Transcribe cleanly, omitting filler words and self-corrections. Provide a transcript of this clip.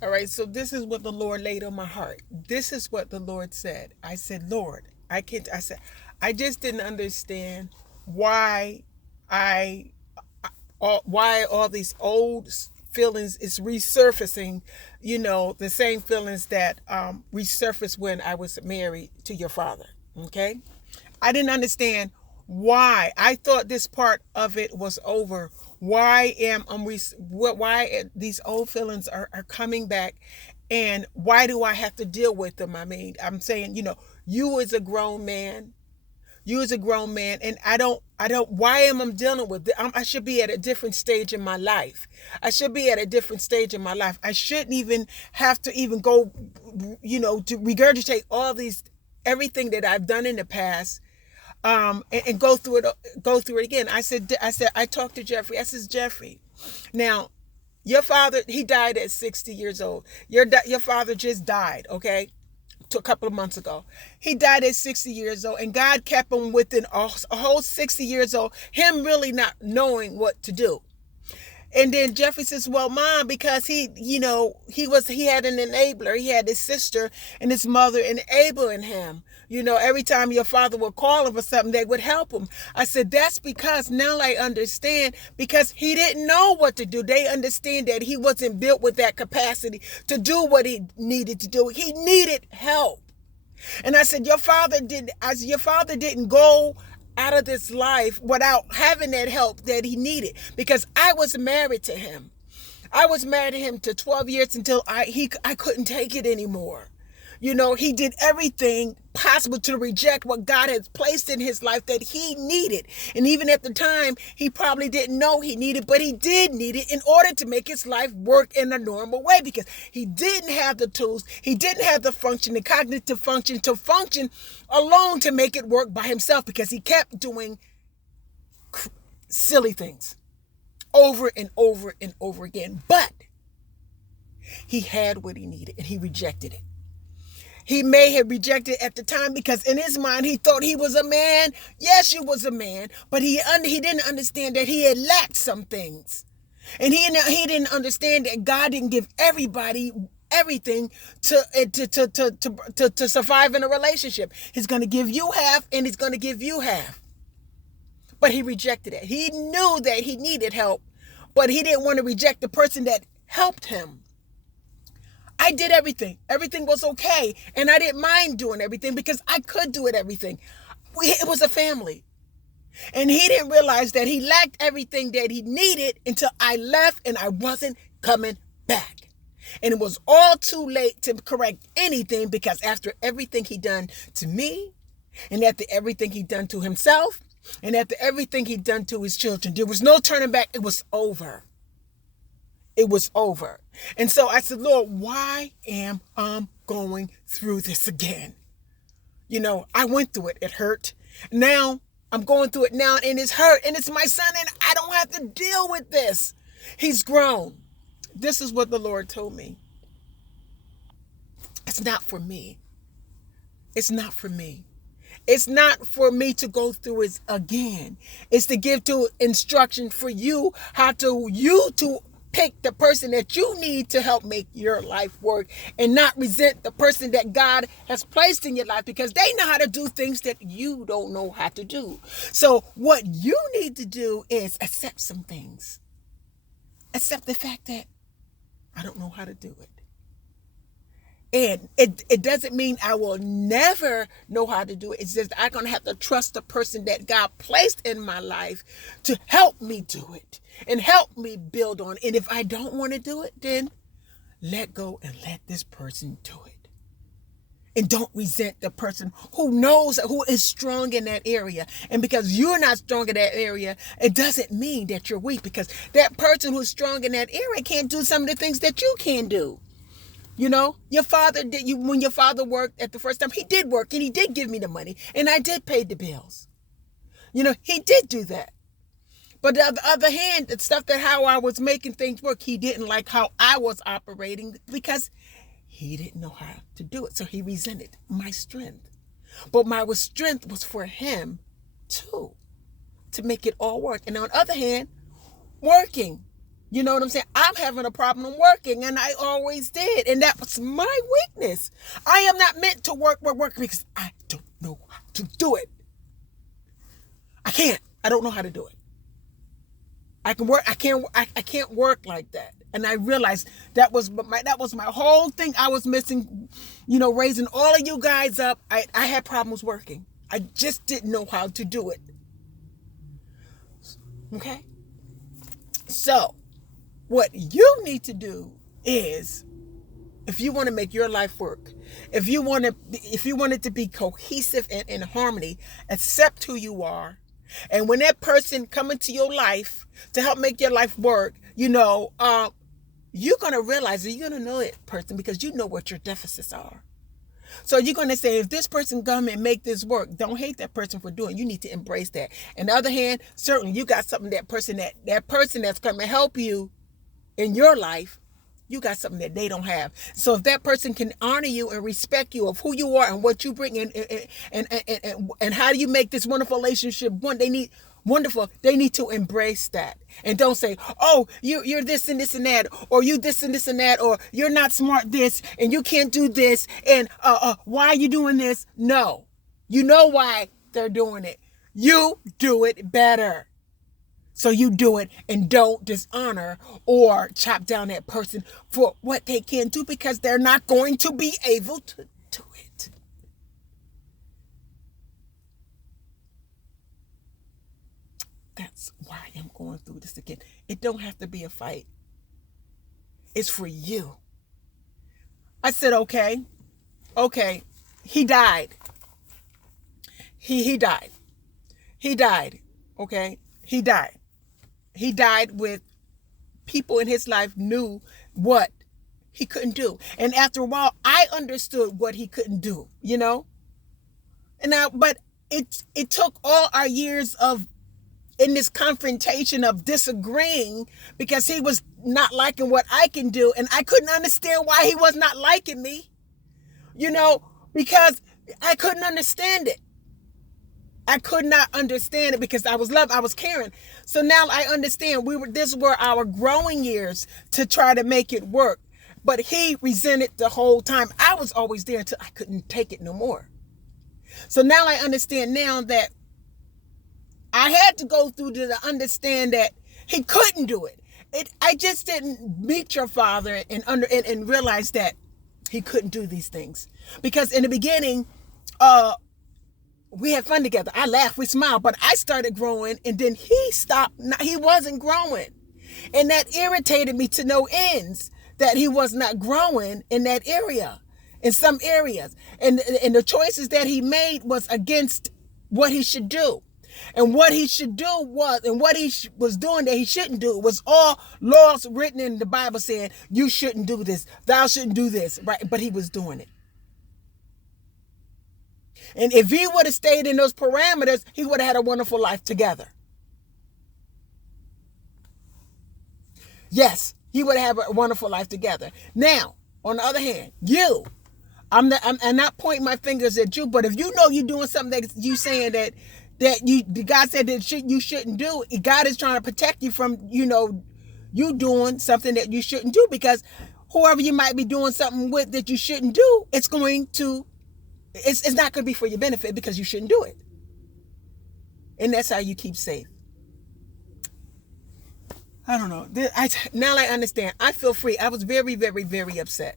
All right, so this is what the Lord laid on my heart. This is what the Lord said. I said, Lord, I can't, I said, I just didn't understand why I, why all these old feelings is resurfacing, the same feelings that resurfaced when I was married to your father. Okay. I didn't understand why. I thought this part of it was over. Why am why these old feelings are coming back, and why do I have to deal with them? I mean, I'm saying, you as a grown man, and I don't why am I dealing with it? I should be at a different stage in my life. I should be at a different stage in my life. I shouldn't even have to even go, to regurgitate all these everything that I've done in the past, and go through it again. I talked to Jeffrey. I says, Jeffrey, now your father, he died at 60 years old. Your father just died, okay? A couple of months ago. He died at 60 years old, and God kept him within a whole 60 years old, him really not knowing what to do. And then Jeffrey says, well, Mom, because he had an enabler. He had his sister and his mother enabling him. Every time your father would call him for something, they would help him. I said, that's because now I understand, because he didn't know what to do. They understand that he wasn't built with that capacity to do what he needed to do. He needed help. And I said, your father didn't go out of this life without having that help that he needed, because I was married to him. I was married to him to 12 years until I couldn't take it anymore. He did everything possible to reject what God has placed in his life that he needed. And even at the time, he probably didn't know he needed, but he did need it in order to make his life work in a normal way, because he didn't have the tools, he didn't have the function, the cognitive function to function alone to make it work by himself, because he kept doing silly things over and over and over again. But he had what he needed and he rejected it. He may have rejected it at the time because in his mind he thought he was a man. Yes, you was a man, but he didn't understand that he had lacked some things, and he didn't understand that God didn't give everybody everything to survive in a relationship. He's going to give you half, and he's going to give you half. But he rejected it. He knew that he needed help, but he didn't want to reject the person that helped him. I did everything. Everything was okay. And I didn't mind doing everything because I could do everything. It was a family. And he didn't realize that he lacked everything that he needed until I left and I wasn't coming back. And it was all too late to correct anything, because after everything he done to me, and after everything he done to himself, and after everything he done to his children, there was no turning back. It was over. It was over. And so I said, Lord, why am I going through this again? I went through it. It hurt. Now I'm going through it now, and it's hurt, and it's my son, and I don't have to deal with this. He's grown. This is what the Lord told me. It's not for me. It's not for me. It's not for me to go through it again. It's to give to instruction for you to pick the person that you need to help make your life work, and not resent the person that God has placed in your life, because they know how to do things that you don't know how to do. So what you need to do is accept some things. Accept the fact that I don't know how to do it. And it doesn't mean I will never know how to do it. It's just I'm going to have to trust the person that God placed in my life to help me do it and help me build on it. And if I don't want to do it, then let go and let this person do it. And don't resent the person who is strong in that area. And because you're not strong in that area, it doesn't mean that you're weak, because that person who's strong in that area can't do some of the things that you can do. Your father when your father worked at the first time, he did work and he did give me the money and I did pay the bills. He did do that. But on the other hand, the stuff that how I was making things work, he didn't like how I was operating, because he didn't know how to do it. So he resented my strength. But my strength was for him too, to make it all work. And on the other hand, working. You know what I'm saying? I'm having a problem working, and I always did. And that was my weakness. I am not meant to work because I don't know how to do it. I can't. I don't know how to do it. I can work. I can't work like that. And I realized that was my whole thing. I was missing, raising all of you guys up. I had problems working. I just didn't know how to do it. Okay? So, what you need to do is, if you want to make your life work, if you want it to be cohesive and in harmony, accept who you are. And when that person come into your life to help make your life work, you're going to realize that you're going to know that person because you know what your deficits are. So you're going to say, if this person come and make this work, don't hate that person for doing it. You need to embrace that. On the other hand, certainly you got something, that person that's going to help you in your life, you got something that they don't have. So if that person can honor you and respect you of who you are and what you bring in, and how do you make this wonderful relationship wonderful, they need to embrace that. And don't say, oh, you're this and this and that, or you this and this and that, or you're not smart this, and you can't do this, and why are you doing this? No. You know why they're doing it. You do it better. So you do it, and don't dishonor or chop down that person for what they can do, because they're not going to be able to do it. That's why I'm going through this again. It don't have to be a fight. It's for you. I said, okay. He died. He died. Okay. He died. He died with people in his life knew what he couldn't do. And after a while, I understood what he couldn't do, but it took all our years in this confrontation of disagreeing, because he was not liking what I can do. And I couldn't understand why he was not liking me, because I couldn't understand it. I could not understand it because I was loved. I was caring. So now I understand this were our growing years to try to make it work. But he resented the whole time. I was always there until I couldn't take it no more. So now I understand now that I had to go through to understand that he couldn't do it. I just didn't meet your father and realize that he couldn't do these things. Because in the beginning, we had fun together. I laughed, we smiled, but I started growing, and then he stopped. He wasn't growing. And that irritated me to no ends, that he was not growing in that area, in some areas. And the choices that he made was against what he should do. And what he should do was, and what he was doing that he shouldn't do, was all laws written in the Bible saying, you shouldn't do this, thou shouldn't do this, right? But he was doing it. And if he would have stayed in those parameters, he would have had a wonderful life together. Yes, he would have a wonderful life together. Now, on the other hand, I'm not pointing my fingers at you, but if you know you're doing something that you saying that God said that you shouldn't do, God is trying to protect you from, you doing something that you shouldn't do, because whoever you might be doing something with that you shouldn't do, it's not going to be for your benefit, because you shouldn't do it. And that's how you keep safe. I don't know. Now I understand. I feel free. I was very, very, very upset.